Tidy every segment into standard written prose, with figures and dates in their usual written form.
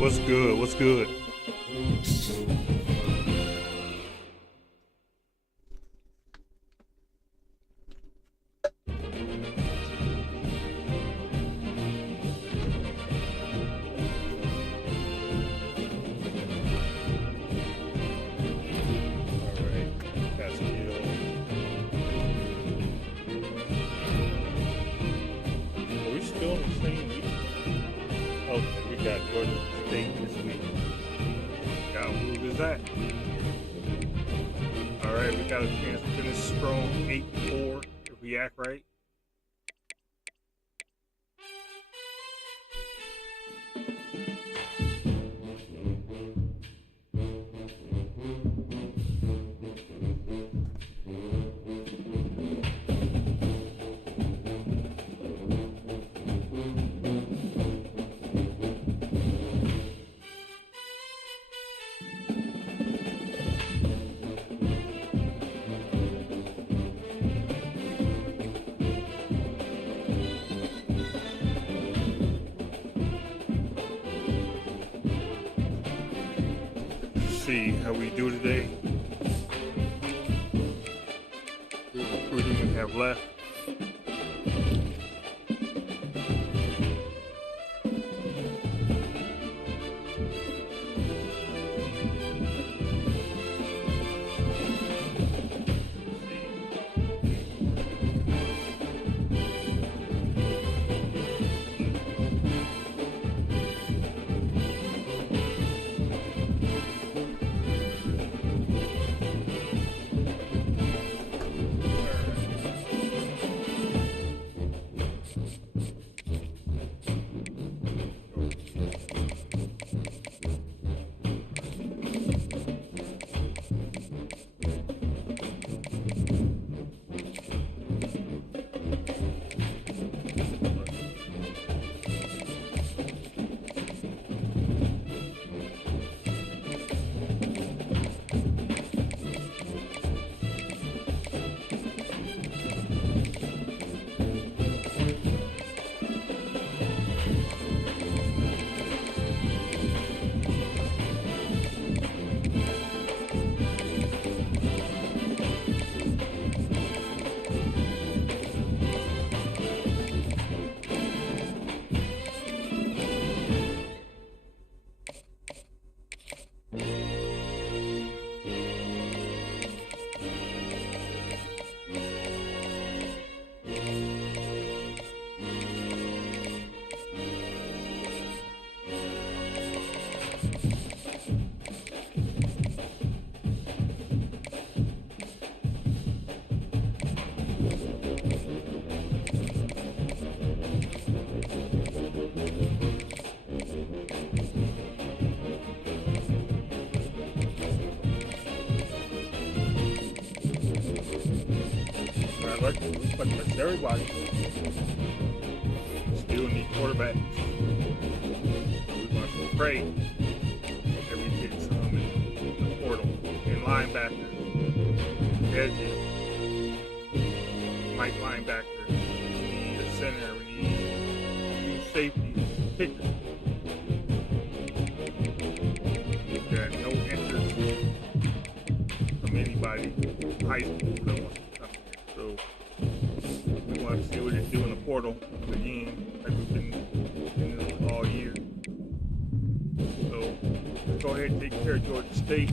What's good? What's good? Right? See how we do today. What recruiting we have left. Like everybody still need quarterbacks. We're going to pray that we get some in the portal and linebackers, edges, Mike linebacker. We need a center. We need safety, kicker. We've got no interest from anybody high school that wants to come here. So we want to see what they do in the portal again, like we've been doing all year. So let's go ahead and take care of Georgia State.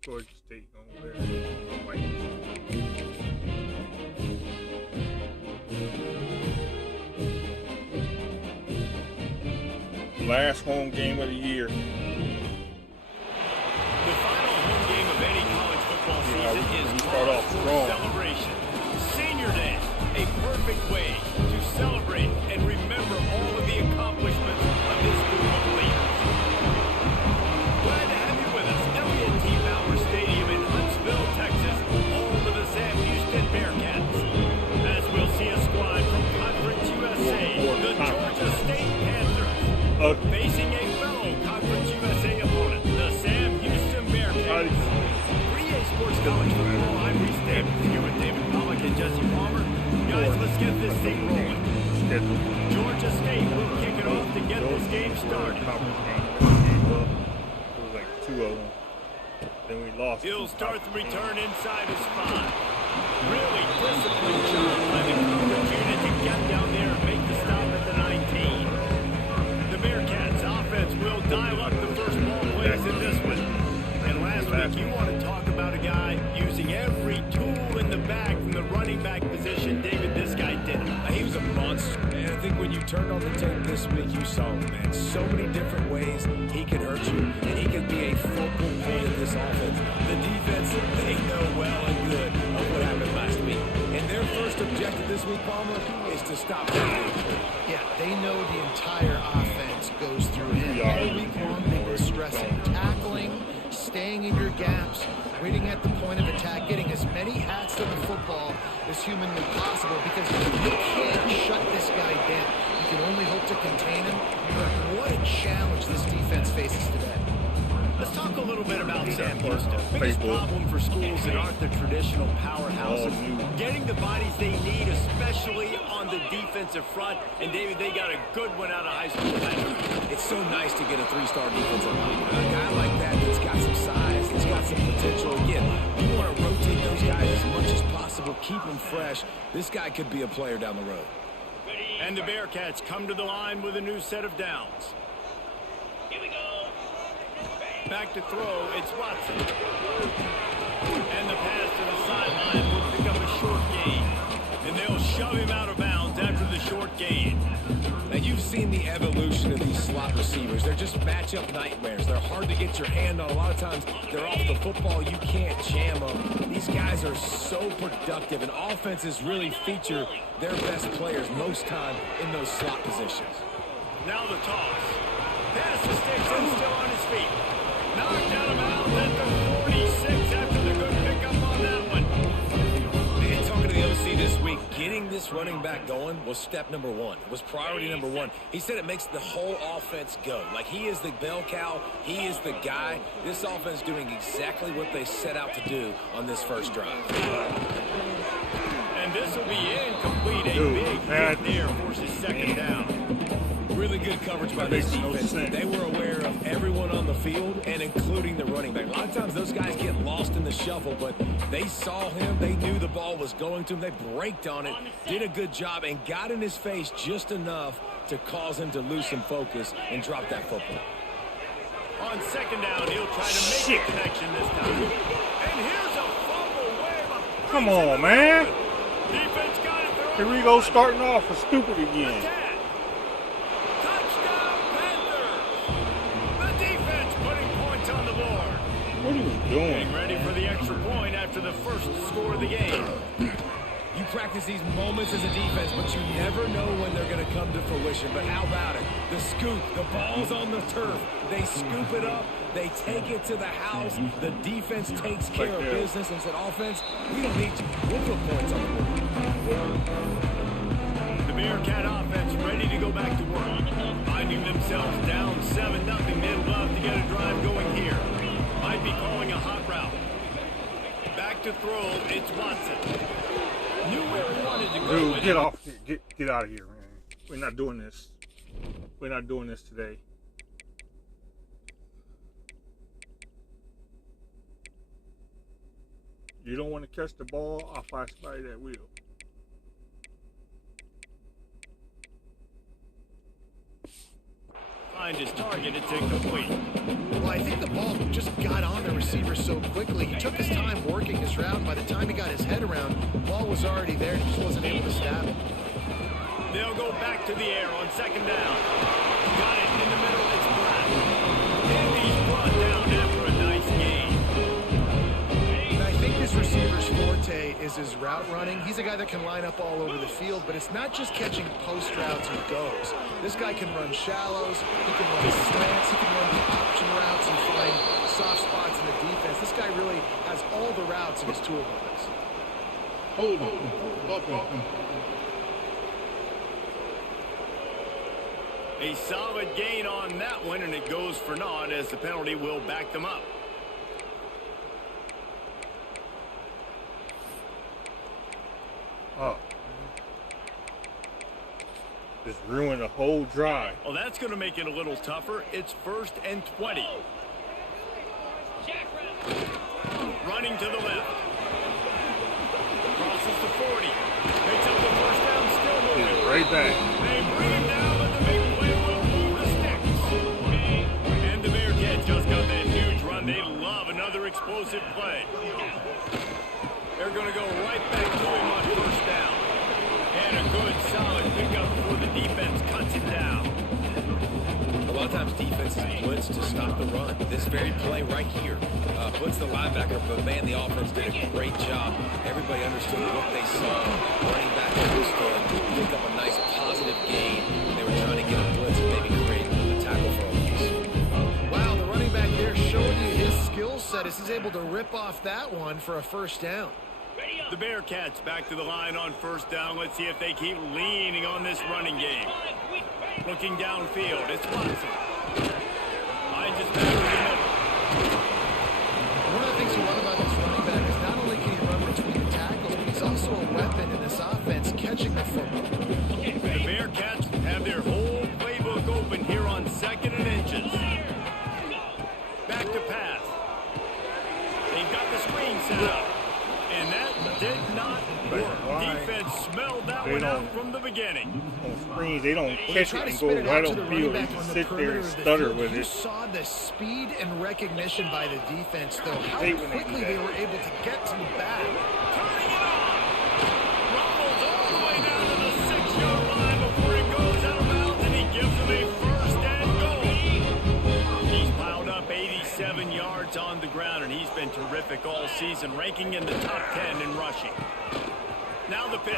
Georgia State on there. Last home game of the year. season is start off strong. celebration. Senior Day, a perfect way to celebrate and remember all of the accomplishments of this group of leaders. Glad to have you with us. W&T Power Stadium in Huntsville, Texas, home of the Sam Houston Bearcats. As we'll see a squad from Conference USA, the Georgia State Panthers, facing a fellow Conference USA opponent, the Sam Houston Bearcats. 3A Sports College Football, I'm Reese Davis, here with David Pollock and Jesse Palmer. Guys, let's get this thing rolling. Georgia State will kick it off to get this game started. It was like 2 of them. Then we lost. He'll start the return inside his 5. Really disciplined job by the coverage unit to get down there and make the stop at the 19. The Bearcats offense will dial up the first ball plays in this one. And last week, you want to talk about a guy using every tool in the bag from the running back position. David, this guy did it. He was a monster. And I think when you turned on the tape this week, you saw him, man. So many different ways he can hurt you, and he can be a focal point of this offense. The defense, they know well and good of what happened last week. And their first objective this week, Palmer, is to stop that. Yeah, they know the entire offense goes through him. All week long, they've been stressing tackling, staying in your gaps, waiting at the point of attack, getting as many hats to the football as humanly possible, because you can't shut this guy down. You can only hope to contain him, but what a challenge this defense faces today. Let's talk a little bit about Sam Houston. Biggest problem for schools that aren't the traditional powerhouses, getting the bodies they need, especially on the defensive front. And David, they got a good one out of high school. It's so nice to get a 3-star defensive line. A guy like that that's got some size, that's got some potential. Again, you want to rotate those guys as much as possible, keep them fresh. This guy could be a player down the road. And the Bearcats come to the line with a new set of downs. Here we go. Back to throw, it's Watson. And the pass to the sideline will pick up a short gain. And they'll shove him out of bounds after the short gain. Now, you've seen the evolution of these slot receivers. They're just matchup nightmares. They're hard to get your hand on. A lot of times, they're off the football. You can't jam them. These guys are so productive, and offenses really feature their best players most time in those slot positions. Now the toss. Pass the sticks and still on his feet. Knocked out of bounds at the 46 after the good pickup on that one. And talking to the OC this week, getting this running back going was step number 1. It was priority number 1. He said it makes the whole offense go. Like, he is the bell cow. He is the guy. This offense doing exactly what they set out to do on this first drive. And this will be incomplete. A big hit there forces second down. Really good coverage by this defense. They were aware of everyone on the field, and including the running back. A lot of times those guys get lost in the shuffle, but they saw him. They knew the ball was going to him. They braked on it, did a good job, and got in his face just enough to cause him to lose some focus and drop that football. On second down, he'll try to make a connection this time. And here's a fumble wave. Come on, man. Defense got it. Here we go, starting off for stupid again. What are you doing? Getting ready for the extra point after the first score of the game. You practice these moments as a defense, but you never know when they're going to come to fruition. But how about it? The scoop, the ball's on the turf. They scoop it up. They take it to the house. The defense takes care of business and said, offense, we don't need you. We'll put points on the board. The Bearcat offense ready to go back to work. Finding themselves down 7-0. They'd love to get a drive going here. Might be calling a hot route. Back to throw, it's Watson. Knew where he wanted to go. Dude, get off. Get out of here, man. We're not doing this. We're not doing this today. You don't want to catch the ball, I'll find somebody that will. Find his target, it's incomplete. Well, I think the ball just got on the receiver so quickly. He took his time working his route. By the time he got his head around, the ball was already there. He just wasn't able to stab it. They'll go back to the air on second down. Got it in the middle, it's Pratt. And he's brought down after a nice game. And I think this route running. He's a guy that can line up all over the field, but it's not just catching post routes and goes. This guy can run shallows, he can run slants, he can run the option routes and find soft spots in the defense. This guy really has all the routes in his toolbox. Hold on. A solid gain on that one, and it goes for naught as the penalty will back them up. Oh. Just ruined the whole drive. Well, that's going to make it a little tougher. It's 1st and 20. Running to the left. Crosses to 40. Picks up the first down, still moving. Right back. They bring him down, but the big play will move the sticks. And the Bearcats just got that huge run. They love another explosive play. They're going to go right back to him on 1st down. And a good, solid pickup before the defense cuts it down. A lot of times defenses blitz to stop the run. This very play right here puts the linebacker, but man, the offense did a great job. Everybody understood what they saw. Running back understood, pick up a nice positive gain. They were trying to get a blitz and maybe create a tackle for a loss. Wow, the running back there showing you his skill set as he's able to rip off that one for a 1st down. The Bearcats back to the line on 1st down. Let's see if they keep leaning on this running game. Looking downfield, it's Watson. Finds his back in the middle. One of the things you love about this running back is not only can he run between the tackles, but he's also a weapon in this offense catching the football. The Bearcats have their whole playbook open here on 2nd and inches. Back to pass. They've got the screen set up. And that did not work. Defense smelled that one out from the beginning. On screens, they don't catch it and go right on field. They just sit there and stutter with You it. saw the speed and recognition by the defense, though. How Hate when they do quickly that. they were able to get to the back. Turning it on. Rumbles all the way down to the 6-yard line before it goes out of bounds, and he gives them a 1st and goal. He's piled up 87 yards on the ground, and he's been terrific all season, ranking in the top 10 in rushing. Now the pitch.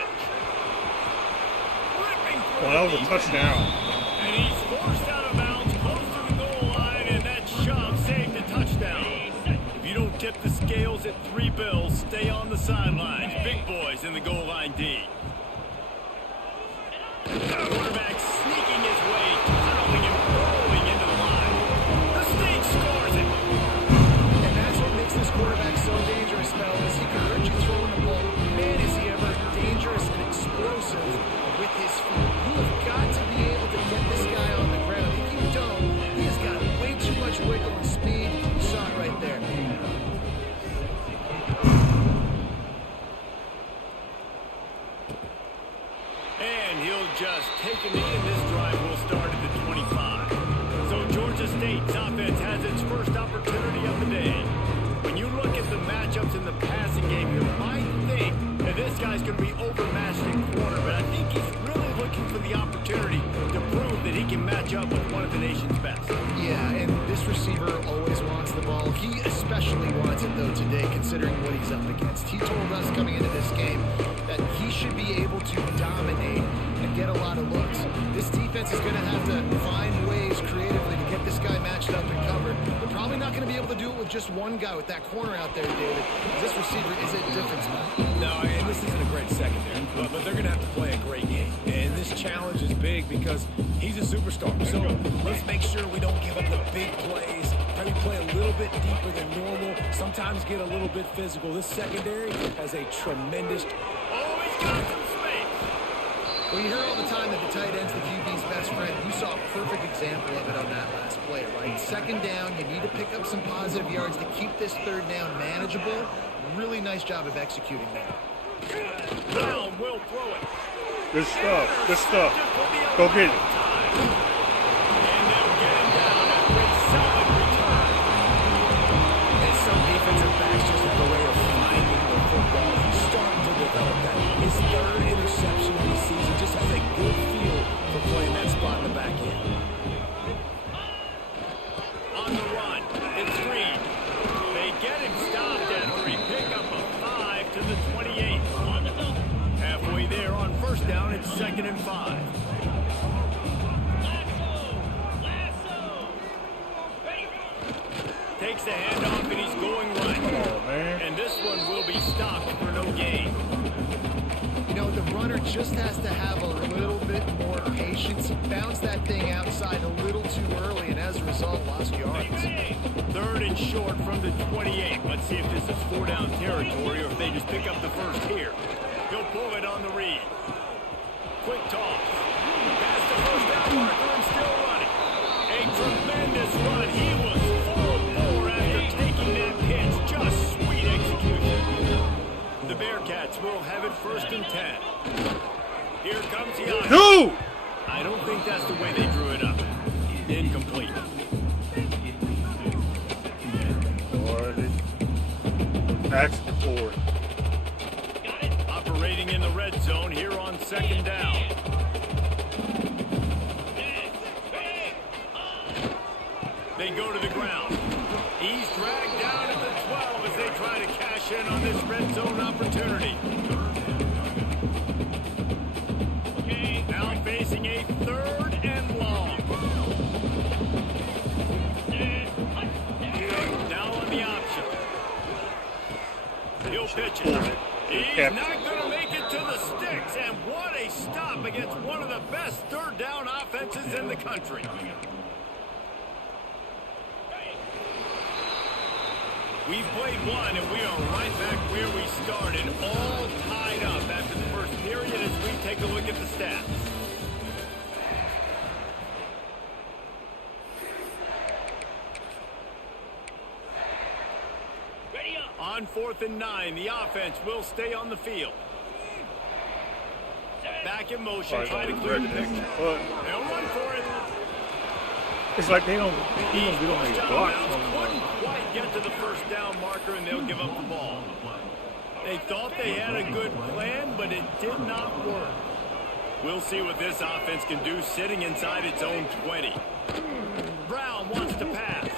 Ripping through Well, that was a touchdown. and he's forced out of bounds close to the goal line, and that shove saved the touchdown. If you don't tip the scales at 3 bills, stay on the sidelines. Big boys in the goal line D. Quarterback sneaking his way, tunneling and rolling into the line. The State scores it. And that's what makes this quarterback so dangerous, fellas. He can hurt you throwing the ball. Man, is he ever dangerous and explosive with his feet. You have got to be able to get this guy on the ground. If you don't, he has got way too much wiggle and speed. You saw it right there. And he'll just take a knee, and this drive will start at the 25. So Georgia State's offense has its first opportunity of the day. When you look at the matchups in the passing game, you might think that this guy's going to be overmatched in corner, but I think he's really looking for the opportunity to prove that he can match up with one of the nation's best. Yeah, and this receiver always wants the ball. He especially wants it, though, today, considering what he's up against. He told us coming into this game that he should be able to dominate and get a lot of looks. This defense is going to have to find ways creatively to get this guy matched up and covered. They're probably not going to be able to do it with just one guy with that corner out there, David. This receiver is a difference maker. No, and this isn't a great secondary, but they're going to have to play a great game. And this challenge is big because he's a superstar. So let's make sure we don't give up the big plays. Maybe play a little bit deeper than normal. Sometimes get a little bit physical. This secondary has a tremendous... Oh, he's got some space. Well, you hear all the time that the tight end's the QB's best friend. You saw a perfect example of it on that last play, right? 2nd down, you need to pick up some positive yards to keep this 3rd down manageable. Really nice job of executing that. Brown will throw it. Good stuff. Good stuff. Go get it. And they'll get him down after a solid return. And some defensive backs just have a way of finding the football. He's starting to develop that. His 3rd interception of the season just has a good feel for playing that spot in the back end. On the run, it's Green. They get him stopped after he picked up a 5 to the 28. It's 2nd and 5. Takes the handoff and he's going right. Oh, man. And this one will be stopped for no gain. You know, the runner just has to have a little bit more patience. He bounced that thing outside a little too early, and as a result, lost yards. 3rd and short from the 28. Let's see if this is 4-down territory or if they just pick up the first here. He'll pull it on the read. Quick toss. Past the first down marker and still running. A tremendous run. He was full bore after taking that pitch. Just sweet execution. The Bearcats will have it 1st and 10. Here comes the eye. No! I don't think that's the way they drew it up. Incomplete. Asking for it. Operating in the red zone here on 2nd down. They go to the ground. He's dragged down at the 12 as they try to cash in on this red zone opportunity. Now facing a 3rd and long. Now on the option. He'll pitch it. He's not going to make it to the sticks, and what a stop against one of the best 3rd down offenses in the country. We've played one, and we are right back where we started, all tied up after the first period as we take a look at the stats. On 4th and 9, the offense will stay on the field. Back in motion, try to clear the picture. They'll run for it. It's like they don't get on these blocks. Couldn't quite get to the first down marker, and they'll give up the ball. They thought they had a good plan, but it did not work. We'll see what this offense can do sitting inside its own 20. Brown wants to pass.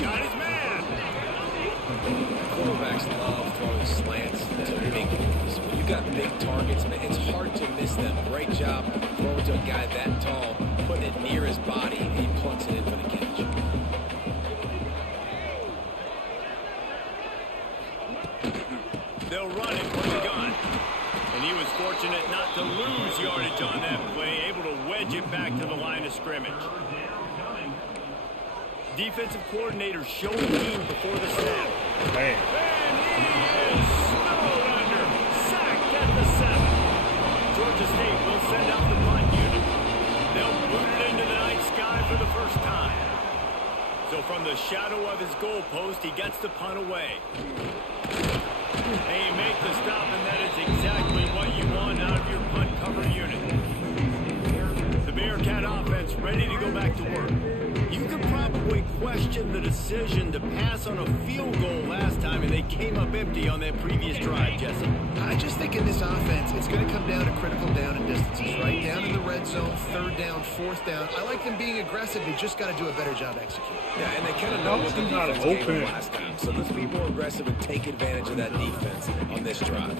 Got his man. Quarterbacks love throwing slants to big ones. When you've got big targets, man, it's hard to miss them. Great job throwing to a guy that tall, putting it near his body, and he plucks it in for the catch. They'll run it from the gun. And he was fortunate not to lose yardage on that play, able to wedge it back to the line of scrimmage. Defensive coordinator showing team before the snap. Man. And he is snowed under. Sacked at the 7. Georgia State will send out the punt unit. They'll boot it into the night sky for the first time. So from the shadow of his goalpost, he gets the punt away. And you make the stop, and that is exactly what you want out of your punt cover unit. The Bearcat offense ready to go back to work. You could probably question the decision to pass on a field goal last time, and they came up empty on that previous drive, Jesse. I just think in this offense, it's going to come down to critical down and distances, right? Down in the red zone, 3rd down, 4th down. I like them being aggressive. They just got to do a better job executing. Yeah, and they kind of know what the defense gave them last time. So let's be more aggressive and take advantage of that defense on this drive.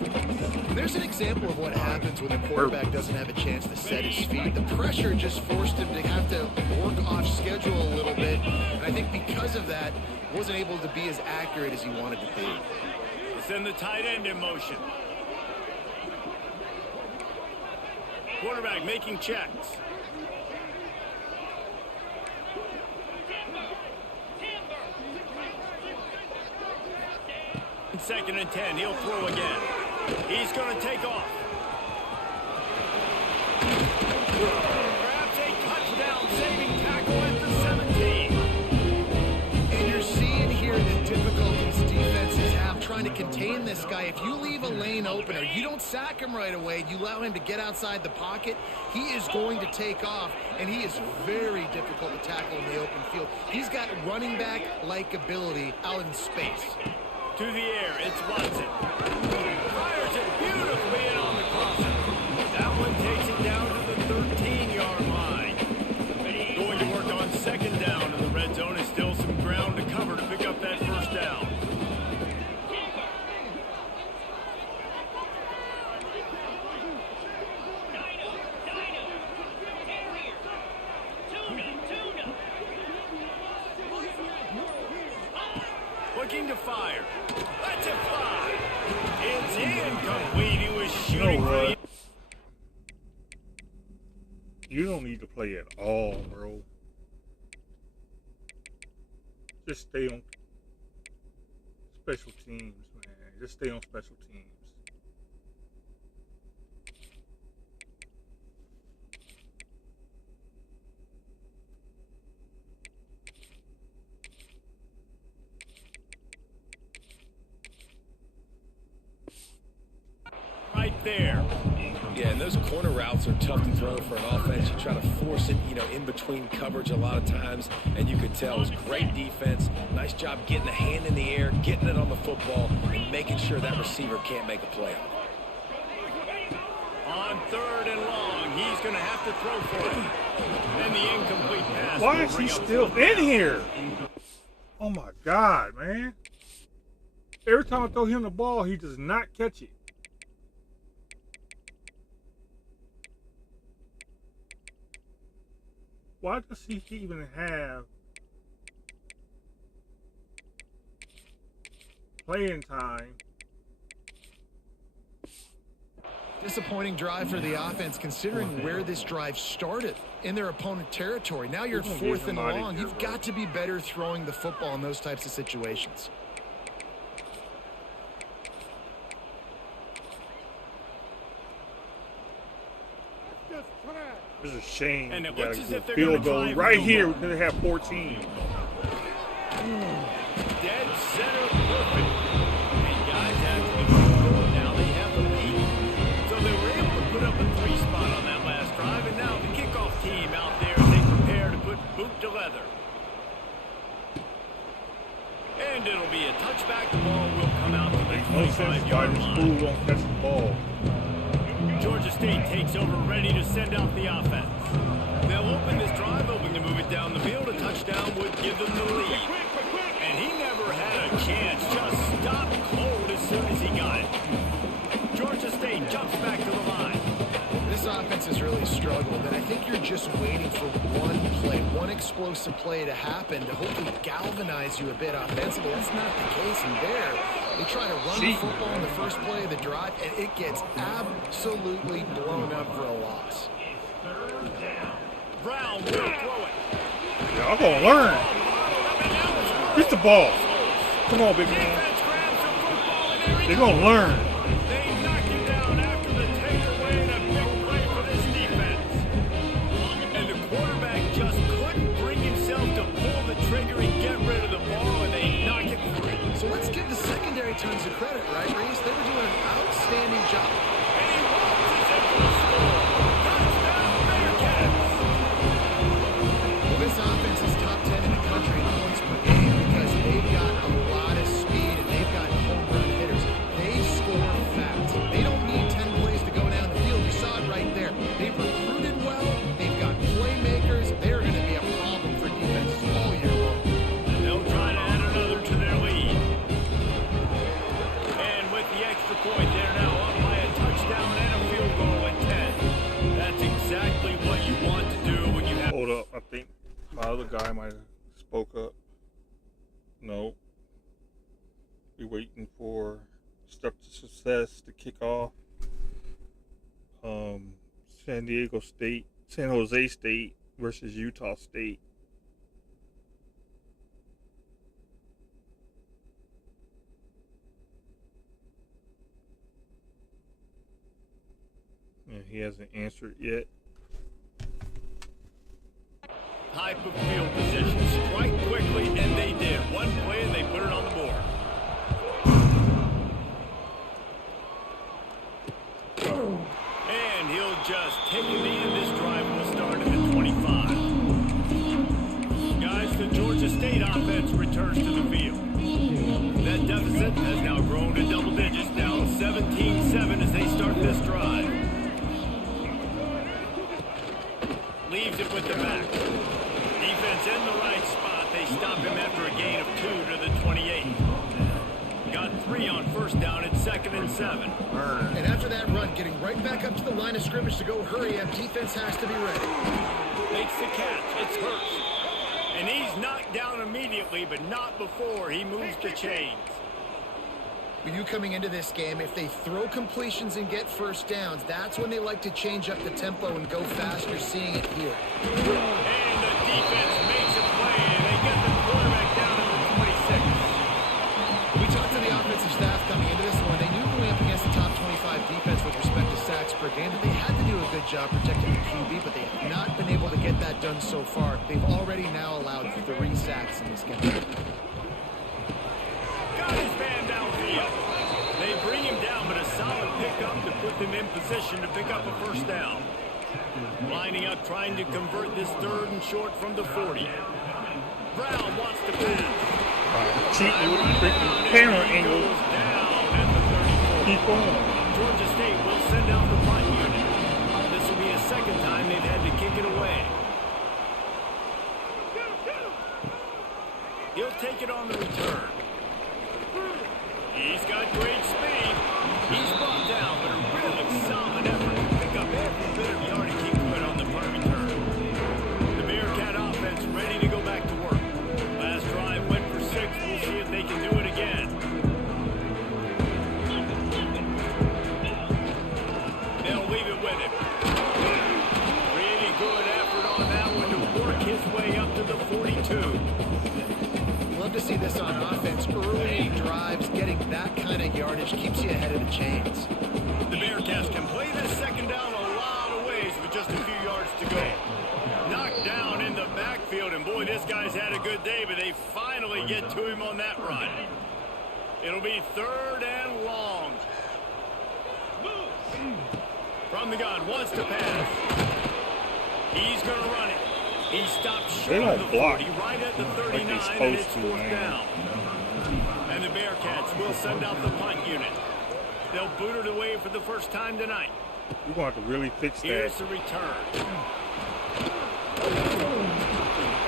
There's an example of what happens when the quarterback doesn't have a chance to set his feet. The pressure just forced him to have to work off schedule a little bit. And I think because of that, wasn't able to be as accurate as he wanted to be. Send the tight end in motion. Quarterback making checks. In 2nd and 10, he'll throw again. He's going to take off. Perhaps a touchdown saving tackle at the 17. And you're seeing here the difficulties defenses have trying to contain this guy. If you leave a lane open or you don't sack him right away, you allow him to get outside the pocket, he is going to take off, and he is very difficult to tackle in the open field. He's got running back-like ability out in space. To the air, it's Watson. Fires it beautifully in on the crosser. That one takes it down to the 13-yard line. Going to work on 2nd down in the red zone. Is still some ground to cover to pick up that first down. looking to fire. Let's it fly. It's incomplete. He was You know shooting for the... what? You don't need to play at all, bro. Just stay on special teams, man. Just stay on special teams. Right there. Yeah, and those corner routes are tough to throw for an offense. You try to force it, you know, in between coverage a lot of times, and you could tell it was great defense. Nice job getting a hand in the air, getting it on the football, and making sure that receiver can't make a play on it. On 3rd and long, he's going to have to throw for it. And the incomplete pass. Why will is he bring up still fourth in down. here? Oh my God, man. Every time I throw him the ball, he does not catch it. Why does he even have playing time? Disappointing drive for the offense, considering where this drive started in their opponent territory. Now you're 4th and long. You've got to be better throwing the football in those types of situations. It's a shame. And it We looks gotta as get if they're field gonna goal drive right field here. goal. We could have 14. Dead center perfect. And guys have to be going now. They have the lead. So they were able to put up a 3 spot on that last drive. And now the kickoff team out there as they prepare to put boot to leather. And it'll be a touchback. The ball will come out to the Makes no sense why 25-yard this line. fool don't catch the ball. Georgia State takes over, ready to send out the offense. They'll open this drive, hoping to move it down the field. A touchdown would give them the lead. And he never had a chance, just stopped cold as soon as he got it. Georgia State jumps back to the line. This offense has really struggled, and I think you're just waiting for one play, one explosive play to happen to hopefully galvanize you a bit offensively. That's not the case in there. They try to run the football in the first play of the drive, and it gets absolutely blown up for a loss. Brown will throw it. Yeah, I'm gonna learn. Get the ball. Come on, big man. Defense grabs the football, and there he They're gonna learn. They knock him down after the takeaway, and a big play for this defense. And the quarterback just couldn't bring himself to pull the trigger and get rid of the ball, and they knock it free. So let's give the secondary tons of credit, right, Reese? They were doing an outstanding job. And he launches it for the score. Touchdown, Bearcats. Well, this offense is top 10 in the country in points per game because they've got a lot of speed and they've got home run hitters. They score fast. They don't need 10 plays to go down the field. You saw it right there. They've recruited well. They've got playmakers. They're going to be a problem for defenses all year long. They'll try to add another to their lead. And with the extra point, they're now up by a touchdown and a field goal at 10. That's exactly what you want to do when you have... Hold up. I think my other guy might have spoke up. No. We're waiting for Step to Success to kick off. San Jose State versus Utah State. And he hasn't answered yet. Type of field position. Strike quickly, and they did. One play, and they put it on the board. And he'll just take a knee, and this drive will start at the 25. Guys, the Georgia State offense returns to the field. That deficit has now grown to double digits, down 17-7 as they start this drive. Leaves it with the back. Defense in the right spot. They stop him after a gain of 2 to the 28. Got 3 on first down at 2nd and 7. And after that run, getting right back up to the line of scrimmage to go hurry up, defense has to be ready. Makes the catch. It's Hurst. And he's knocked down immediately, but not before he moves the chains. With you coming into this game, if they throw completions and get first downs, that's when they like to change up the tempo and go fast. You're seeing it here. And the defense makes a play, and they get the quarterback down at the 26. We talked to the offensive staff coming into this one. They knew going up against the top 25 defense with respect to sacks per game that they had to do a good job protecting the QB, but they have not been able to get that done so far. They've already now allowed 3 sacks in this game. Got his man downfield. They bring him down, but a solid pickup to put them in position to pick up a first down. Lining up, trying to convert this 3rd and short from the 40. Brown wants to pass. Cheating with the freaking camera angle. Keep on. Georgia State will send out the punt unit. This will be a 2nd time they've had to kick it away. He'll take it on the return. He's got great speed. He's brought down, but a really solid effort to pick up every bit of yardage he could on the punt return. The Bearcat offense ready to go back to work. Last drive went for 6. We'll see if they can do it again. They'll leave it with him. Really good effort on that one to work his way up to the 42. Love to see this on offense. Early drives, getting that kind of yardage keeps you ahead of the chains. The Bearcats can play this 2nd down a lot of ways with just a few yards to go. Knocked down in the backfield, and boy, this guy's had a good day, but they finally get to him on that run. It'll be 3rd and long. From the gun, wants to pass. He's going to run it. He stopped short of the 40, right at the 39, and it's 4th down. And the Bearcats will send out the punt unit. They'll boot it away for the first time tonight. We're going to have to really fix that. Here's the return.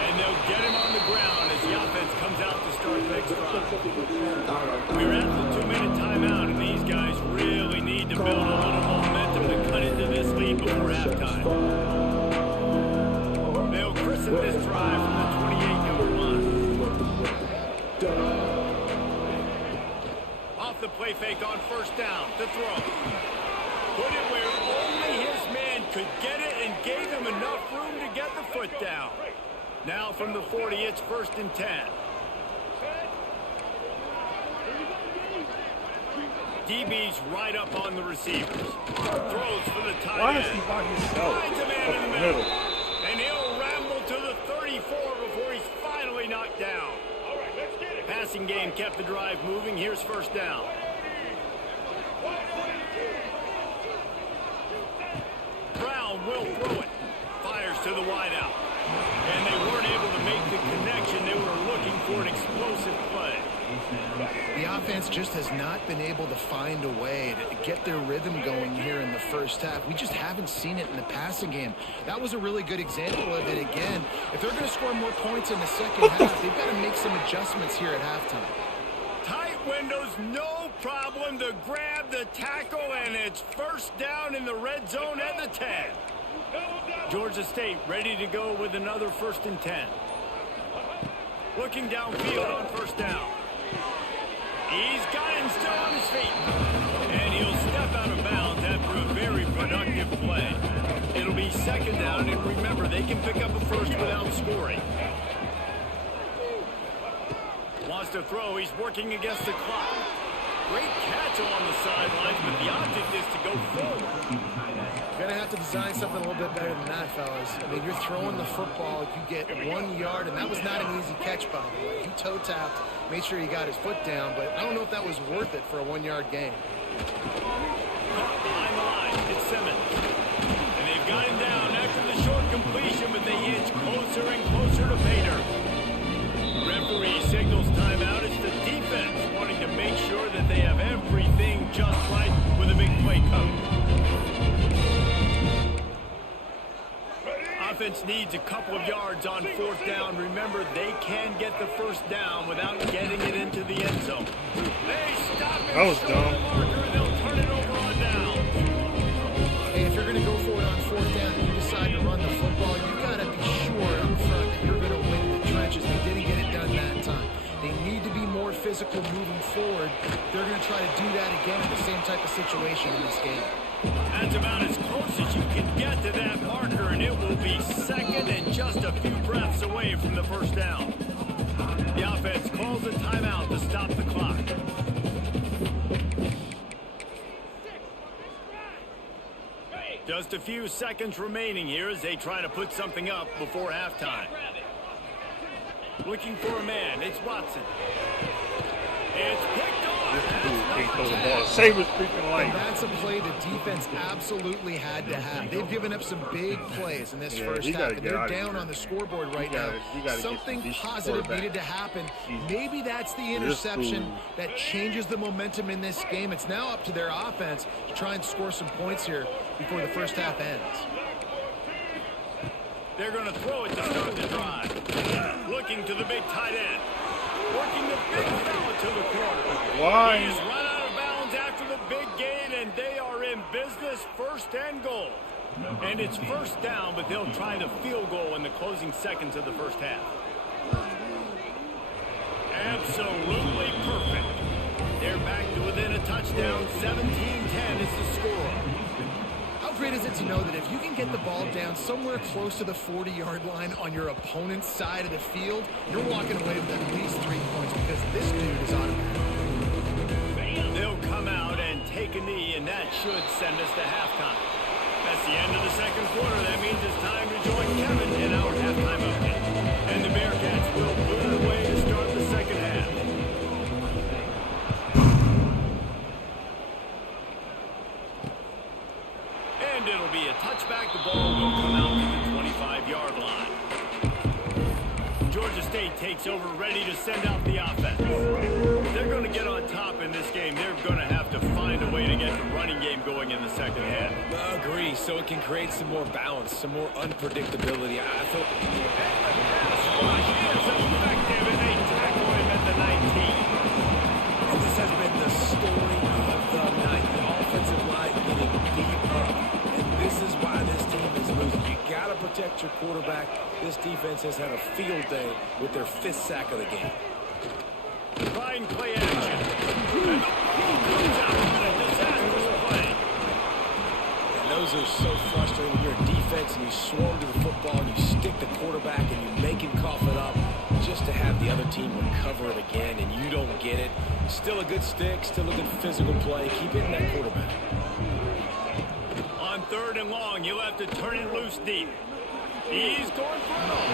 And they'll get him on the ground as the offense comes out to start the next drive. We're at the 2-minute timeout, and these guys really need to build a little momentum to cut into this lead before halftime. They'll christen this drive from the 28-yard line. Off the play fake on 1st down to throw. Put it where only his man could get it and gave him enough room to get the foot down. Now from the 40, it's 1st and 10. DB's right up on the receivers. Throws for the tight end. Why is he by himself? Finds a man in the middle. And he'll ramble to the 34 before he's finally knocked down. Passing game kept the drive moving. Here's 1st down. Brown will throw it. Fires to the wideout. And they weren't able to make the connection. They were looking for an explosive play. The offense just has not been able to find a way to get their rhythm going here in the first half. We just haven't seen it in the passing game. That was a really good example of it again. If they're going to score more points in the second half, they've got to make some adjustments here at halftime. Tight windows, no problem to grab the tackle, and it's 1st down in the red zone at the 10. Georgia State ready to go with another 1st and 10. Looking downfield on 1st down. He's got him still on his feet. And he'll step out of bounds after a very productive play. It'll be 2nd down, and remember, they can pick up a first without scoring. Wants to throw. He's working against the clock. Great catch along the sidelines, but the object is to go forward. You're going to have to design something a little bit better than that, fellas. I mean, you're throwing the football, you get 1 yard, and that was not an easy catch, by the way. He toe-tapped, made sure he got his foot down, but I don't know if that was worth it for a 1-yard gain. Caught behind the line. It's Simmons. And they've got him down after the short completion, but they inch closer and closer to Bader. Referee signals timeout. It's the defense wanting to make sure that they have everything just right with a big play coming. Offense needs a couple of yards on 4th down. Remember, they can get the 1st down without getting it into the end zone. They stop it. That was dumb. And they'll turn it over on down. Hey, if you're going to go for it on 4th down and you decide to run the football, you've got to be sure up front that you're going to win the physical moving forward, they're going to try to do that again in the same type of situation in this game. That's about as close as you can get to that marker, and it will be second and just a few breaths away from the first down. The offense calls a timeout to stop the clock. Just a few seconds remaining here as they try to put something up before halftime. Looking for a man, it's Watson. It's picked off. Can't throw the ball. Save his freaking life. And that's a play the defense absolutely had to have. They've given up some big plays in this first half, and they're down on the scoreboard right now. Something positive needed to happen. Maybe that's the interception that changes the momentum in this game. It's now up to their offense to try and score some points here before the first half ends. They're going to throw it to start the drive. Looking to the big tight end. Working the big fella to the corner. Why? He's run out of bounds after the big gain, and they are in business, first and goal. And it's first down, but they'll try the field goal in the closing seconds of the first half. Absolutely perfect. They're back to within a touchdown. 17-10 is the score. How great is it to know that if you can get the ball down somewhere close to the 40-yard line on your opponent's side of the field, you're walking away with at least 3 points because this dude is automatic. They'll come out and take a knee, and that should send us to halftime. That's the end of the second quarter. That means it's time to join Kevin in our halftime update. And the Bearcats will put it away to start the second half. And it'll be a touchback. The ball will come out to the 25-yard line. Georgia State takes over, ready to send out the offense. If they're going to get on top in this game, they're going to have to find a way to get the running game going in the second half. I agree, so it can create some more balance, some more unpredictability. I thought. And the pass rush is effective, and they tackle him at the 19. And this has been the story of the night. The offensive line getting beat up. And this is why this team is losing. You got to protect your quarterback. This defense has had a field day with their 5th sack of the game. Trying play action. And the ball comes out on a disastrous play. And those are so frustrating when you're a defense and you swarm to the football and you stick the quarterback and you make him cough it up just to have the other team recover it again and you don't get it. Still a good stick, still a good physical play. Keep hitting that quarterback. On 3rd and long, you'll have to turn it loose deep. He's going for it all.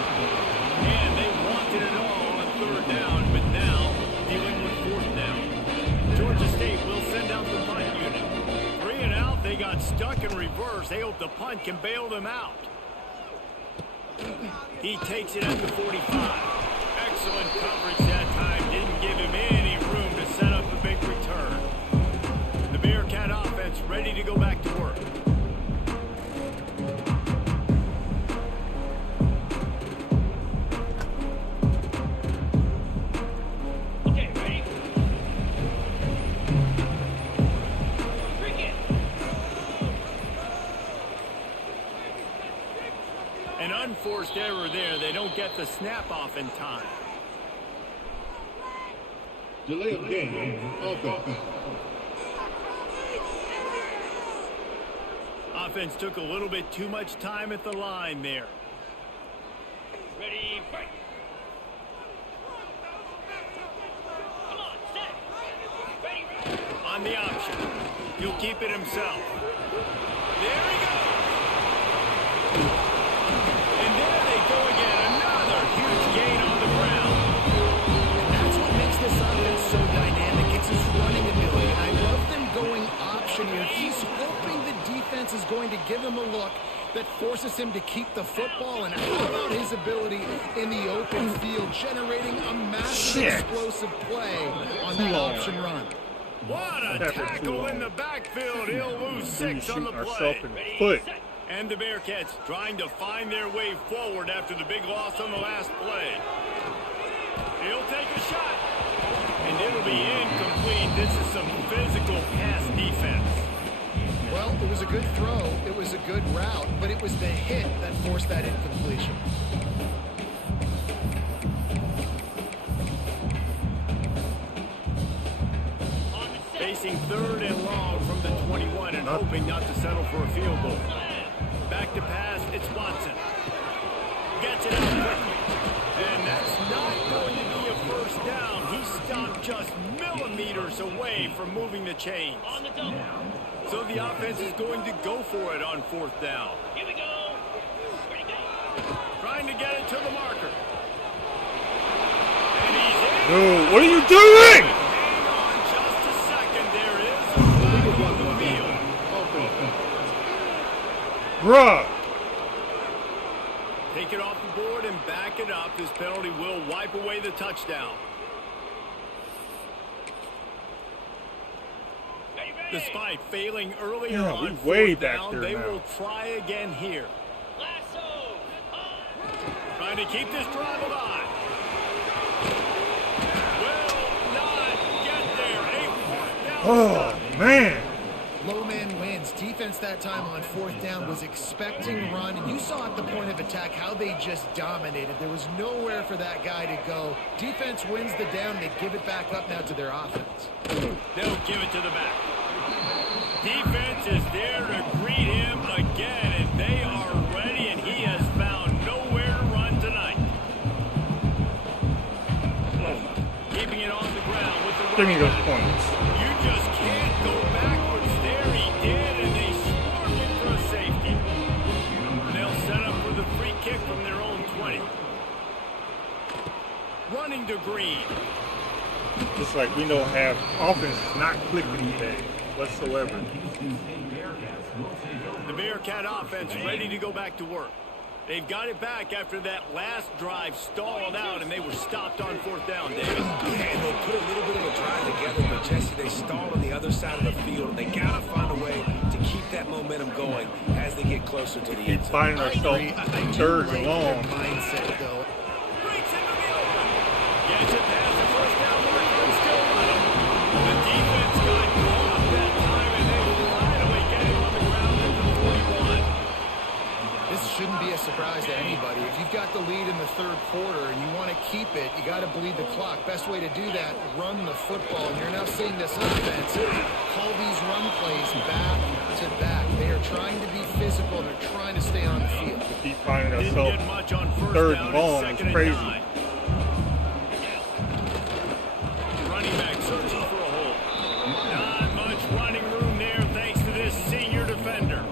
And they wanted it all on 3rd down, but now dealing with 4th down. Georgia State will send out the punt unit. 3 and out, they got stuck in reverse. They hope the punt can bail them out. He takes it at the 45. Excellent coverage that time. Didn't give him any room to set up a big return. The Bearcat offense ready to go back to work. An unforced error there. They don't get the snap off in time. Delay of game, offense. Offense took a little bit too much time at the line there. Ready, fight. Come on, set. Ready. On the option. He'll keep it himself. There he goes. And there they go again. Another huge gain on the ground. And that's what makes this offense so dynamic. It's his running ability. And I love them going option here. He's hoping the defense is going to give him a look that forces him to keep the football. And how about his ability in the open field, generating a massive explosive play on that option run. What a tackle in the backfield. He'll lose 6 on the play. In the foot. And the Bearcats trying to find their way forward after the big loss on the last play. He'll take a shot. And it'll be incomplete. This is some physical pass defense. Well, it was a good throw. It was a good route. But it was the hit that forced that incompletion. Facing 3rd and long from the 21 and hoping not to settle for a field goal. Back to pass, it's Watson. Gets it out quickly. And that's not going to be a first down. He stopped just millimeters away from moving the chains. So the offense is going to go for it on 4th down. Here we go. Trying to get it to the marker. And he's in. Dude, what are you doing? Hang on just a second. There is a flag on the field. Bruh. Take it off the board and back it up. This penalty will wipe away the touchdown. Despite failing earlier on way 4th back down, there they now. will try again here. Trying to keep this drive alive. Will not get there. A 4th down. Oh, man. Low man wins. Defense that time on 4th down was expecting run, and you saw at the point of attack how they just dominated. There was nowhere for that guy to go. Defense wins the down. They give it back up now to their offense. They'll give it to the back. Defense is there to greet him again, and they are ready, and he has found nowhere to run tonight. Keeping it on the ground with the Give me running those back. points. You just can't go backwards there. He did, and they swarmed him for a safety. And they'll set up for the free kick from their own 20. Running to Green. Just like we don't have offense is not clicking today whatsoever. The Bearcat offense ready to go back to work. They've got it back after that last drive stalled out, and they were stopped on 4th down, David. Yeah, and they put a little bit of a drive together, but Jesse, they stalled on the other side of the field. They got to find a way to keep that momentum going as they get closer to the Keep end zone. finding ourselves third and long. Mindset, though. Breaks into the open. Gets it past the 1st down marker and still running. The defense got caught that time, and they finally get him on the ground at the 41. This shouldn't be a surprise to anybody. If you've got the lead in the 3rd quarter and you want to keep it, you got to bleed the clock. Best way to do that, run the football. And you're now seeing this offense call these run plays back to back. They are trying to be physical, and they're trying to stay on the field. Keep finding Didn't ourselves get much on 1st 3rd down and long. and It's 2nd and crazy. 9. Running back searching for a hole. Not much running room there thanks to this senior defender.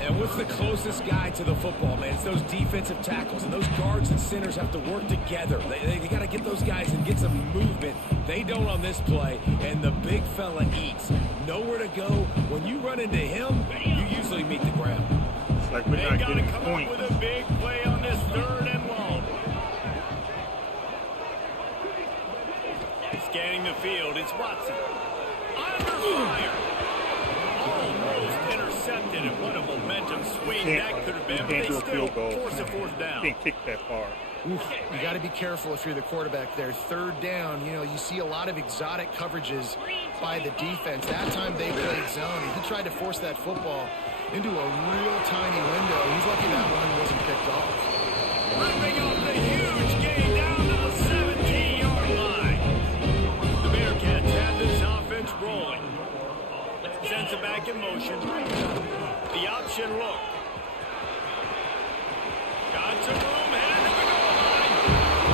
And what's the closest guy to the football, man? It's those defensive tackles, and those guards and centers have to work together. They got to get those guys and get some movement. They don't on this play, and the big fella eats. Nowhere to go. When you run into him, you usually meet the ground. It's like we're They not got to getting come up points. with a big play on this 3rd and long. Scanning the field, it's Watson. Under fire. Almost intercepted, and what a momentum swing that could have been, but they Can't do a still field goal. force a 4th down. Can't kick that far. You got to be careful if you're the quarterback there. 3rd down, you see a lot of exotic coverages by the defense. That time they played zone, and he tried to force that football into a real tiny window. He's lucky that one wasn't picked off. Ripping up the huge gain down to the 17-yard line. The Bearcats have this offense rolling. Sends it back in motion. The option look. Got some room, headed to the goal line.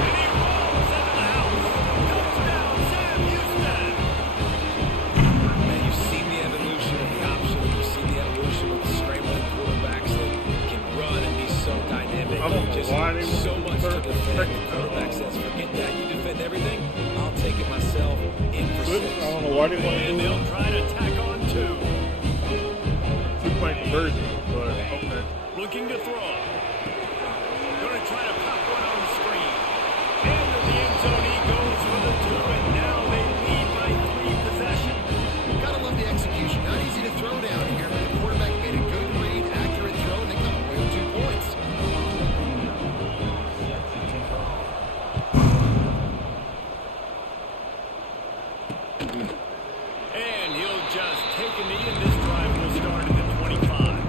And he rolls into the house. Touchdown, Sam Houston. And you've seen the evolution of the option. You've seen the evolution of the scrambling quarterbacks that can run and be so dynamic. I don't know Just why they so went much to third. defend. The quarterback says, forget that. You defend everything. I'll take it myself in for Good. 6. I don't know why they want to And do they'll try to tack on 2. 2-point conversion, but okay. Looking to throw. Going to try to pop one on the screen. Into the end zone he goes for the 2, and now they lead by 3 possessions. Gotta love the execution. Not easy to throw down here, but the quarterback made a good read, accurate throw, and they come away with 2 points. And he'll just take a knee, and this drive will start at the 25.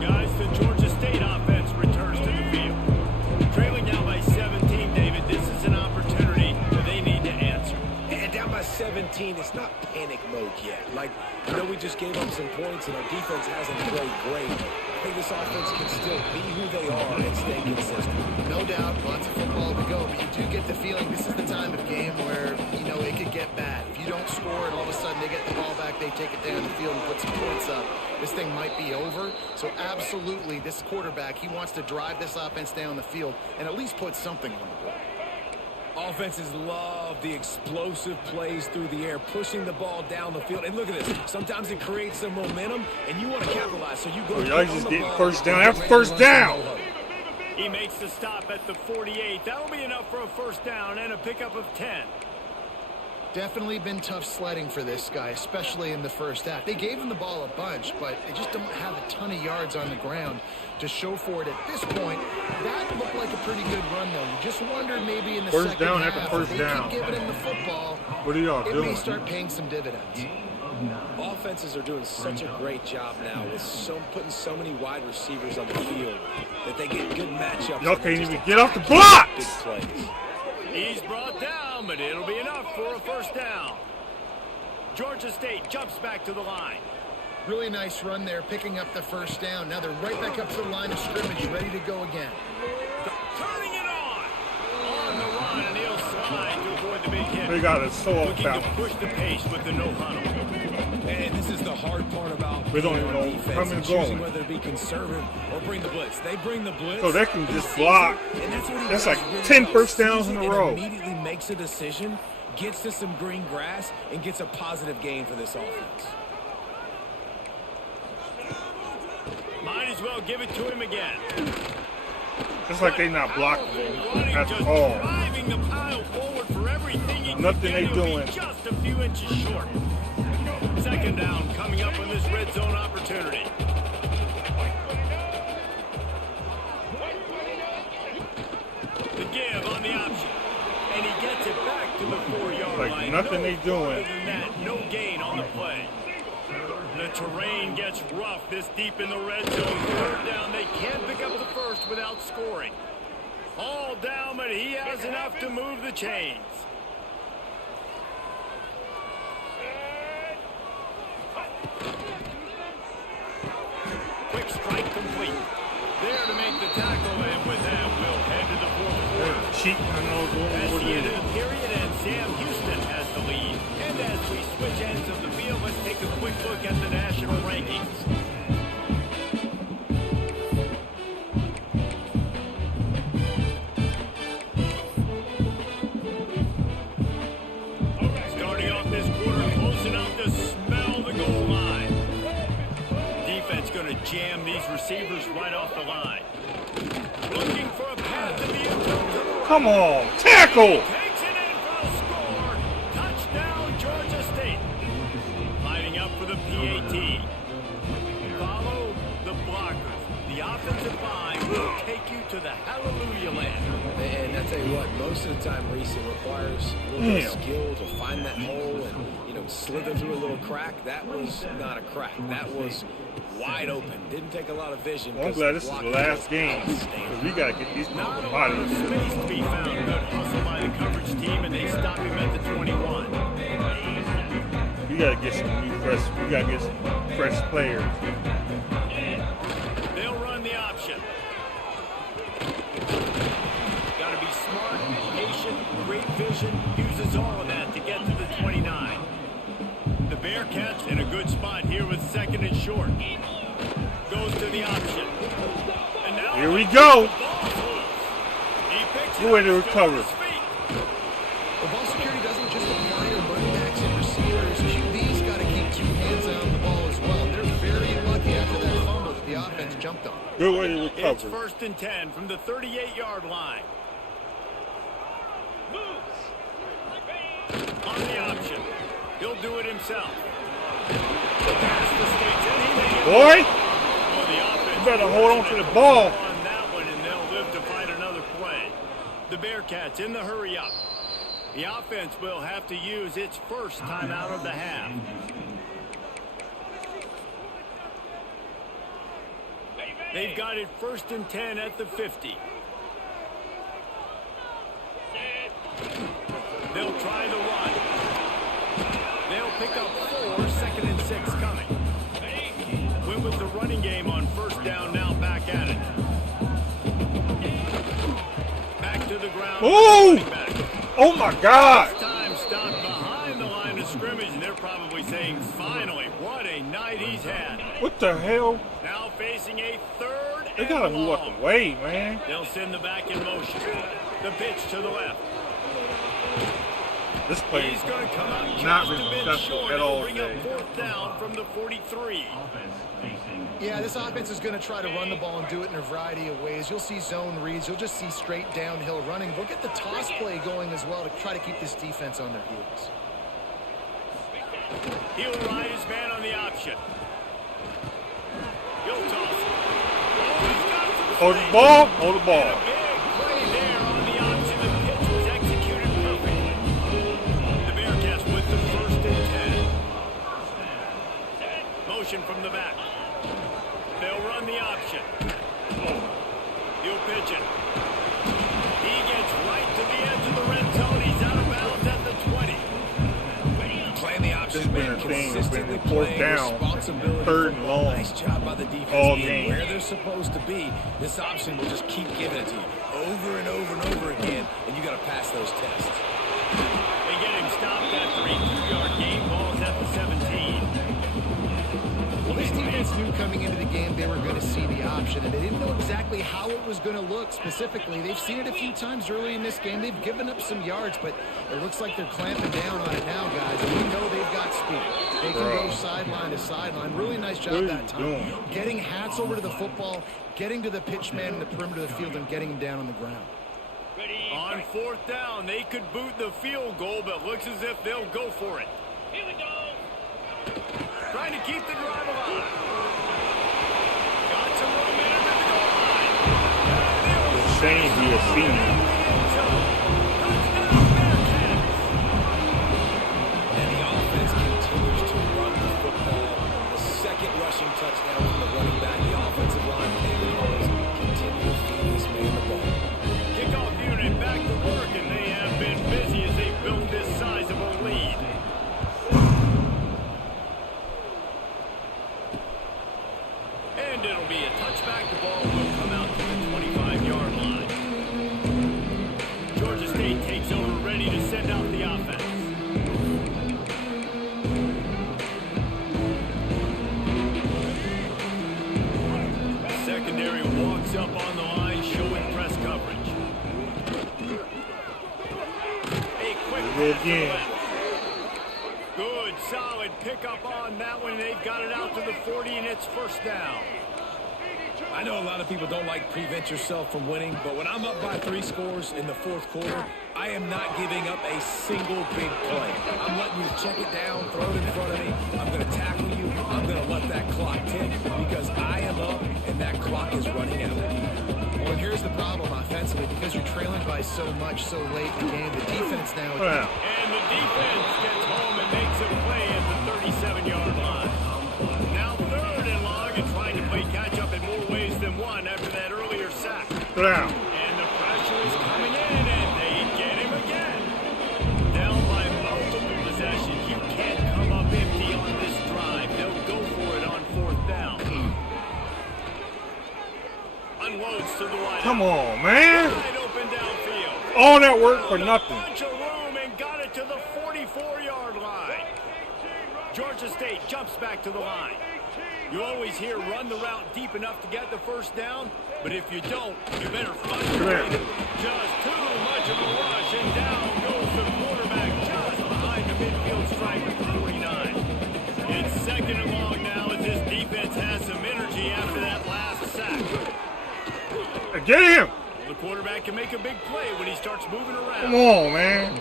Guys, the Georgia State offense returns to the field. Trailing down by 17, David, this is an opportunity that they need to answer. And down by 17, Gene, it's not panic mode yet. Like, I know we just gave up some points and our defense hasn't played great. I think this offense can still be who they are and stay consistent. No doubt, lots of football to go, but you do get the feeling this is the time of game where, you know, it could get bad. If you don't score and all of a sudden they get the ball back, they take it down the field and put some points up, this thing might be over. So absolutely, this quarterback, he wants to drive this offense down the field and at least put something on the board. Offenses love the explosive plays through the air, pushing the ball down the field. And look at this. Sometimes it creates some momentum, and you want to capitalize. So you go. Y'all just getting first down after first down. He makes the stop at the 48. That'll be enough for a first down and a pickup of 10. Definitely been tough sledding for this guy, especially in the first half. They gave him the ball a bunch, but they just don't have a ton of yards on the ground to show for it at this point. That looked like a pretty good run, though. You just wondered maybe in the first second down half, after first if down. they keep giving him the football, What are y'all it doing? may start paying some dividends. Offenses are doing such a great job now with putting so many wide receivers on the field that they get good matchups. Y'all can't even get off the blocks. Big plays. He's brought down, but it'll be enough for a first down. Georgia State jumps back to the line. Really nice run there, picking up the first down. Now they're right back up to the line of scrimmage, ready to go again. Turning it on the run, and he'll slide to avoid the big hit. They got it so off Looking to balance. push the pace with the no huddle. And this is the hard part about We don't being even on know defense coming and and choosing going. whether to be conservative or bring the blitz. They bring the blitz. So they can just He sees block. it, and that's what he That's does like really 10 well. first downs Sees in it a and row. Immediately makes a decision, gets to some green grass, and gets a positive gain for this offense. Might as well give it to him again. It's like they not blocking Running, at just all. driving the pile forward for everything he can Nothing get. they He'll be doing. just a few inches short. Second down coming up on this red zone opportunity. The give on the option. And he gets it back to the 4-yard Like line. nothing they doing. Other than that, no gain on the play. The terrain gets rough this deep in the red zone. Third down, they can't pick up the first without scoring. All down, but he has enough to move the chains. Quick strike complete. There to make the tackle, and with that, we'll head to the fourth quarter. Cheating, I know, doing That's what the it end is. of the period, and Sam Houston has the lead. And as we switch ends of the field, let's take a quick look at the national rankings. Starting off this quarter, close enough to smell the goal line. Defense going to jam these receivers right off the line. Looking for a path to the end zone. Come on, tackle! Takes it in for the score. Touchdown, Georgia State. Lining up for the PAT. Follow the blockers. The offensive line will take you to the hallelujah land. And I tell you what, most of the time, Reese, it requires a little bit of Damn. skill to find that hole and, you know, slither through a little crack. That was not a crack. That was wide open. Didn't take a lot of vision. Well, I'm 'cause glad the this is the blocking last was game. outstanding. Because we got to get these people Not a out lot of of here. space to be found. Good hustle by the coverage team, and they stop him at the 21. We got to get some new fresh. We got to get some fresh players. They'll run the option. Got to be smart, patient, great vision. Uses all of that to get to the 29. The Bearcats in a good spot here with second and short. Goes to the option. And now Here we go. the ball's loose. He picks it Good way up, to still on recover. his feet. Well, ball security doesn't just apply to running backs and receivers. QB's got to keep two hands on the ball as well. They're very lucky after that fumble that the offense jumped on. Good way to It's recover. first and 10 from the 38-yard line. On the option. He'll do it himself. Pass the stakes, and he made it. Boy, Well, the offense you better hold on to the ball. on that one, and they'll live to fight another play. The Bearcats in the hurry up. The offense will have to use its first timeout of the half. They've got it first and 10 at the 50. They'll try the run. running game on first down now, back at it. Back to the ground. Ooh! Oh my God! This time stopped behind the line of scrimmage, and they're probably saying, finally, what a night he's had. What the hell? Now facing a third They gotta and move long. out the way, man. They'll send the back in motion. The pitch to the left. This play He's going to come out not just a bit successful short at and all bring up today. fourth down from the 43. Yeah, this offense is going to try to run the ball and do it in a variety of ways. You'll see zone reads. You'll just see straight downhill running. They'll get the toss play going as well to try to keep this defense on their heels. He'll ride his man on the option. He'll toss it. Oh, he's got some Hold the space. ball. Hold the ball. And a big play there on the option. The pitch was executed perfectly. The Bearcats with the first and 10. Motion from the back. They'll run the option. He'll pitch it. He gets right to the edge of the red zone. He's out of bounds at the 20. Playing the option, This has been man, a thing. It's consistently been fourth playing down, responsibility third and football. long. Nice job by the defense All being game. where they're supposed to be. This option will just keep giving it to you over and over and over again, and you got to pass those tests. They get him stopped after a 2-yard gain. Ball's at the 17. Well, this defense knew coming into the game they were going to see the option, and they didn't know exactly how it was going to look specifically. They've seen it a few times early in this game. They've given up some yards, but it looks like they're clamping down on it now, guys. And we know they've got speed. They can go sideline to sideline. Really nice job that time. Getting hats over to the football, getting to the pitch man in the perimeter of the field, and getting him down on the ground. On fourth down, they could boot the field goal, but looks as if they'll go for it. Here we go. Trying to keep the drive alive. Got some room in under the goal line. It's a shame he has seen me. Touchdown, Bearcats. And the offense continues to run the football. The second rushing touchdown from the running back. The offensive line and always continue to feed this man the ball. Kickoff unit back to work, and they have been busy as they've built this sizable lead. And it'll be a touchback. The ball will come out to the 25-yard line. Georgia State takes over, ready to send out the offense. Secondary walks up on the line, showing press coverage. A quick Go pass to the again. left. Good, solid pickup on that one. They've got it out to the 40, and it's first down. I know a lot of people don't like prevent yourself from winning, but when I'm up by 3 scores in the fourth quarter, I am not giving up a single big play. I'm letting you check it down, throw it in front of me. I'm going to tackle you. I'm going to let that clock tick because I am up and that clock is running out. Well, here's the problem offensively. Because you're trailing by so much so late in the game, the defense now... Wow. And the defense gets home and makes a play at the 37-yard line. Now third and long and trying to play catch-up in more ways than one after that earlier sack. Down. And the pressure is coming in, and they get him again. Down by multiple possessions. You can't come up empty on this drive. They'll go for it on fourth down. Unloads to the wide. Come on, man. Wide open downfield. All that work for nothing. Bunch of room and got it to the 44-yard line. Georgia State jumps back to the line. You always hear run the route deep enough to get the first down, but if you don't, you better find Come it. here. Just too much of a rush, and down goes the quarterback just behind the midfield stripe at the 49. It's second and long now as this defense has some energy after that last sack. Get him. The quarterback can make a big play when he starts moving around. Come on, man.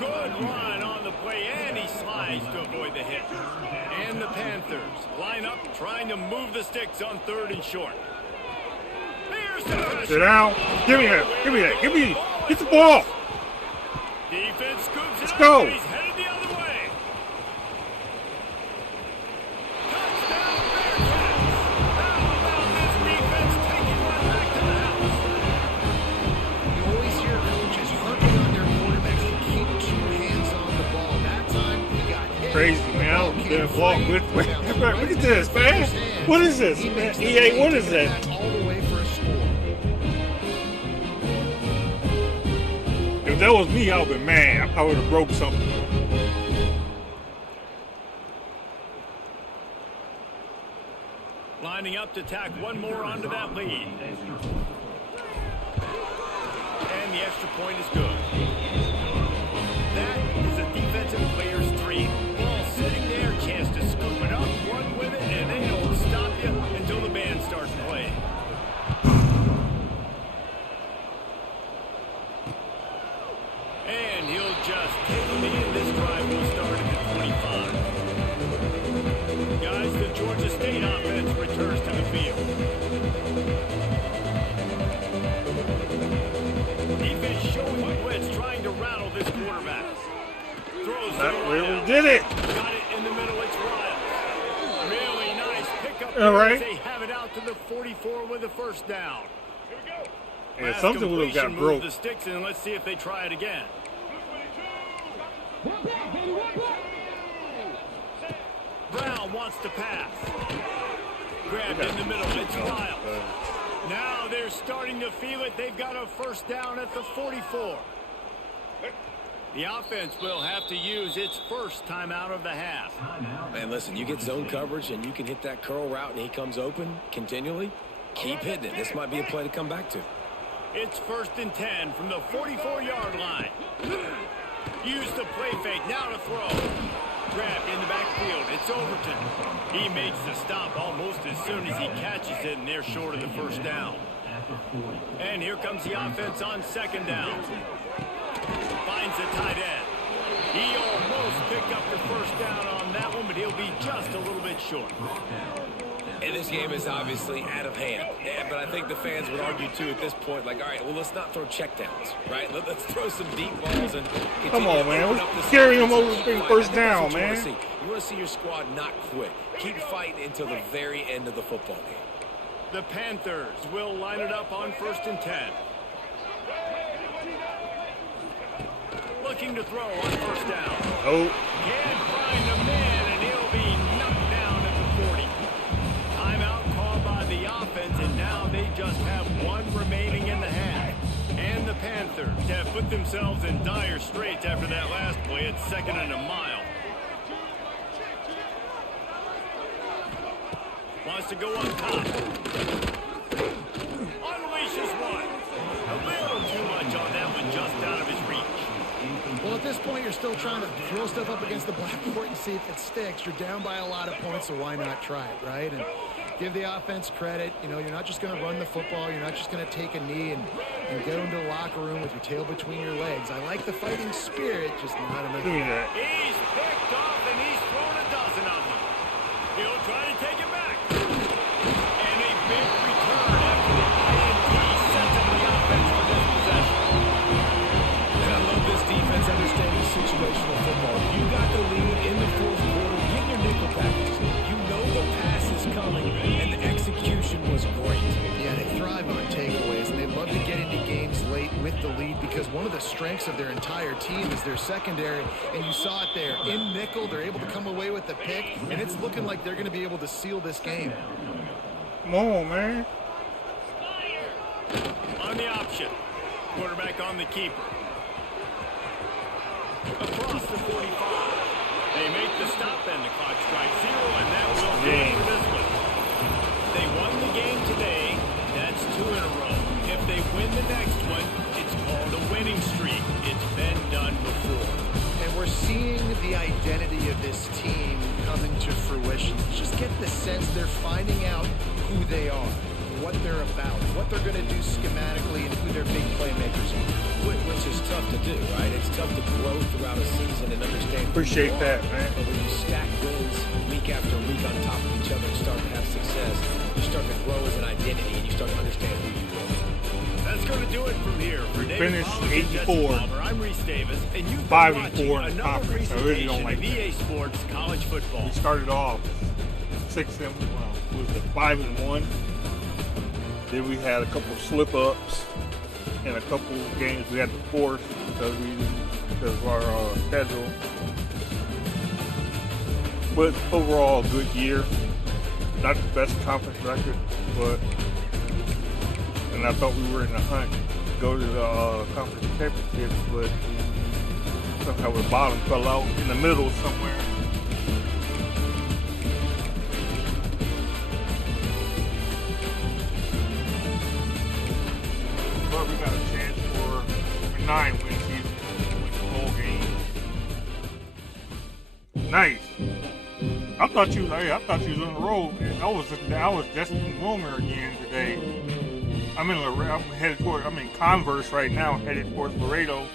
Good run on the play, and he slides to avoid the hit. And the Panthers line up, trying to move the sticks on third and short. Here's the pressure. Sit down. Give me that. Give me that. Give me. Get the ball. Defense scoops it Let's up, go. and he's headed the other way. Touchdown, Bearcats. How about this defense taking one back to the house? You always hear coaches harping on their quarterbacks to keep 2 hands on the ball. That time, he got hit. Crazy, man. I was getting ball good. Look at this, man. What is this, He man? makes the EA, play, what is taking it that? back all the way for a score. If that was me, I would have been mad. I would have broke something. Lining up to tack one more onto that lead. And the extra point is good. That is a defensive player's dream. Ball sitting there, chance to scoop it up, run with it, and they don't stop you until the band starts playing. And he'll just take the lead. This drive will start at the 25. Guys, the Georgia State offense returns to the field. Defense showing blitz, trying to rattle this quarterback. Throws That it really out. did it. Got it in the middle. It's Riles. Really nice pickup. All right. They have it out to the 44 with a first down. Yeah, Last something would have got completion moves broke. the sticks, and let's see if they try it again. Brown wants to pass. Grabbed in the middle. It's Riles. Now they're starting to feel it. They've got a first down at the 44. The offense will have to use its first timeout of the half. Man, listen, you get zone coverage and you can hit that curl route and he comes open continually. Keep hitting it. This might be a play to come back to. It's 1st and 10 from the 44-yard line. Use the play fake. Now to throw. Grabbed in the backfield. It's Overton. He makes the stop almost as soon as he catches it, and they're short of the first down. And here comes the offense on 2nd down. Finds the tight end. He almost picked up the first down on that one, but he'll be just a little bit short. And this game is obviously out of hand. Yeah, but I think the fans would argue, too, at this point, like, all right, well, let's not throw checkdowns, right? Let's throw some deep balls and Come on, man. open Let's up the carry him field. over the big I first think that's down, what you wanna man. see. You want to see your squad not quit. Keep fighting until the very end of the football game. The Panthers will line it up on 1st and 10. Looking to throw on 1st down. Oh, Can't find a man, and he'll be knocked down at the 40. Timeout called by the offense, and now they just have one remaining in the half. And the Panthers have put themselves in dire straits after that last play. It's 2nd and a mile. Wants to go on top. Unleashes one. A little too much on that one, just out of his reach. Well, at this point, you're still trying to throw stuff up against the blackboard and see if it sticks. You're down by a lot of points, so why not try it, right? And give the offense credit. You know, you're not just going to run the football. You're not just going to take a knee and get into the locker room with your tail between your legs. I like the fighting spirit, just not enough. give me that. He's picked off, and he's thrown a dozen of them. He'll try to take it back. And a big return after the INT sets up the offense for this possession. And I love this defense understanding situational football. You got the lead in the 4th quarter. Get your nickel packages. You know the pass is coming, and the execution was great. Yeah, they thrive on takeaways, and they love to get into games late with the lead because one of the strengths of their entire team is their secondary, and you saw it there. In nickel, they're able to come away with the pick, and it's looking like they're going to be able to seal this game. Come on, man. On the option. Quarterback on the keeper. Across the 45. They make the stop, and the clock strikes 0, and that will do it for this one. They won the game today. That's 2 in a row. If they win the next one, it's called a winning streak. It's been done before. And we're seeing the identity of this team coming to fruition. Just get the sense they're finding out who they are, what they're about, what they're going to do schematically, and who their big playmakers are. Which is tough to do, right? It's tough to grow throughout a season and understand. who Appreciate you that, are. man. But when you stack wins week after week on top of each other and start to have success, you start to grow as an identity and you start to understand who you are. That's going to do it from here. For David Finished Pollack and Jesse 84. Palmer, I'm Reese Davis, and you've been 5 and watching 4 in another conference. I really don't like presentation of EA Sports College Football. We started off 6 and was it 5 and 1. Then we had a couple slip ups and a couple games we had to force because of our schedule. But overall, a good year. not the best conference record, but and I thought we were in the hunt to go to the conference championships, but somehow the bottom fell out in the middle somewhere. But we got a chance for a 9-win season, win the bowl game. Nice. I thought you was on the road, man. I was just in Wilmer again today. I'm in Converse right now, headed towards Laredo.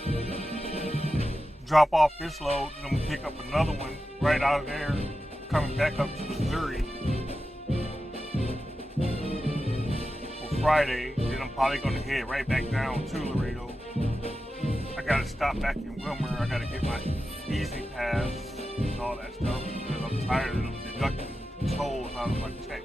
Drop off this load, and I'm gonna pick up another one right out of there, coming back up to Missouri for Friday. Then I'm probably gonna head right back down to Laredo. I gotta stop back in Wilmer. I gotta get my Easy Pass and all that stuff because I'm tired of them deducting tolls out of my check.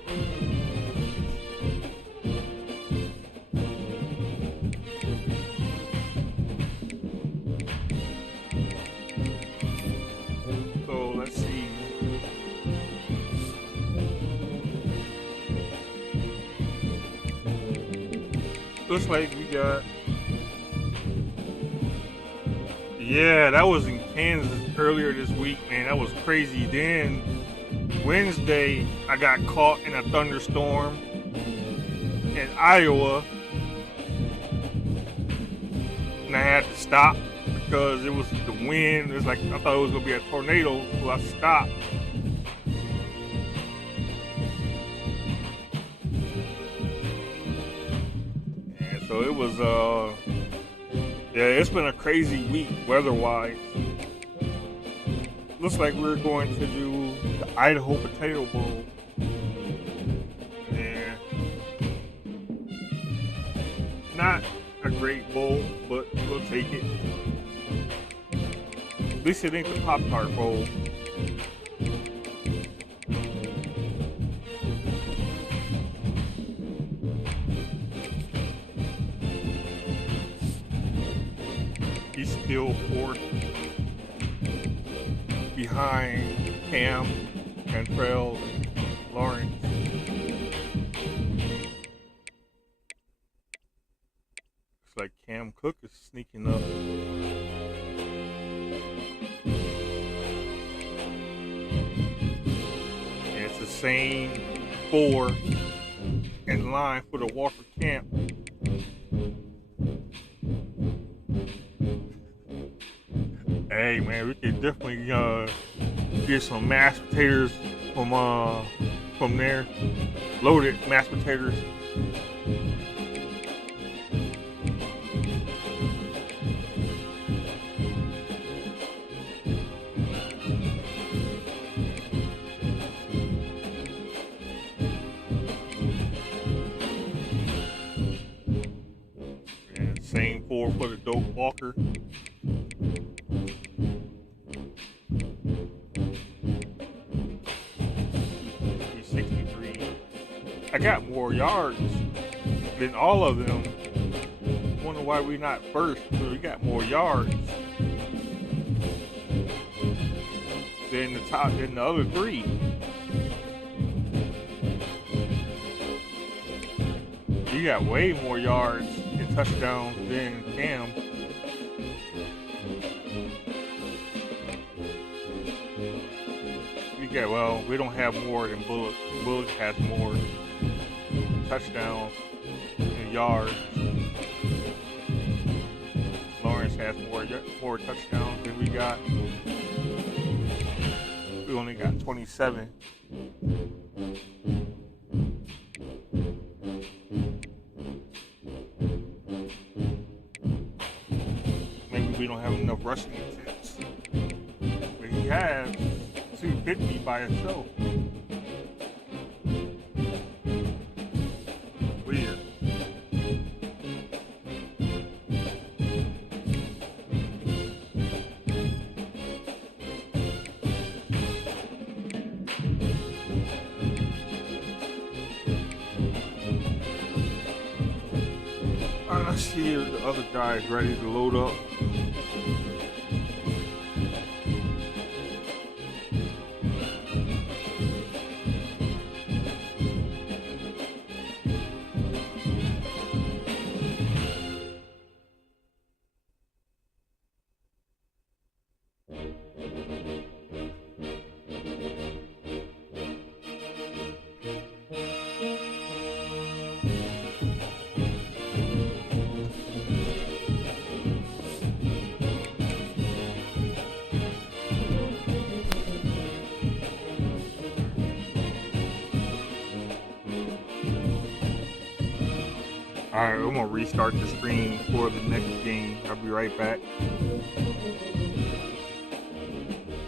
So let's see. Looks like we got. Yeah, that was in Kansas earlier this week, man. That was crazy. Then Wednesday, I got caught in a thunderstorm in Iowa, and I had to stop because it was the wind. It was like I thought it was gonna be a tornado, so I stopped. And so it was yeah, it's been a crazy week weather-wise. Looks like we're going to do the Idaho Potato Bowl. Yeah. Not a great bowl, but we'll take it. At least it ain't the Pop-Tart Bowl. He's still fourth behind Cam, Cantrell, and Lawrence. Looks like Cam Cook is sneaking up. And it's the same 4 in line for the Walker Camp. Hey man, we could definitely get some mashed potatoes from there. Loaded mashed potatoes. And same 4 for the Dope Walker. I got more yards than all of them. Wonder why we not first, because we got more yards than the other 3. You got way more yards and touchdowns than Cam. Well, we don't have more than Bullock. Bullock has more touchdowns and yards. Lawrence has more touchdowns than we got. We only got 27. Maybe we don't have enough rushing attempts. But he has 250 by itself. Weird. I see the other guy is ready to load up. Alright, I'm gonna restart the stream for the next game. I'll be right back.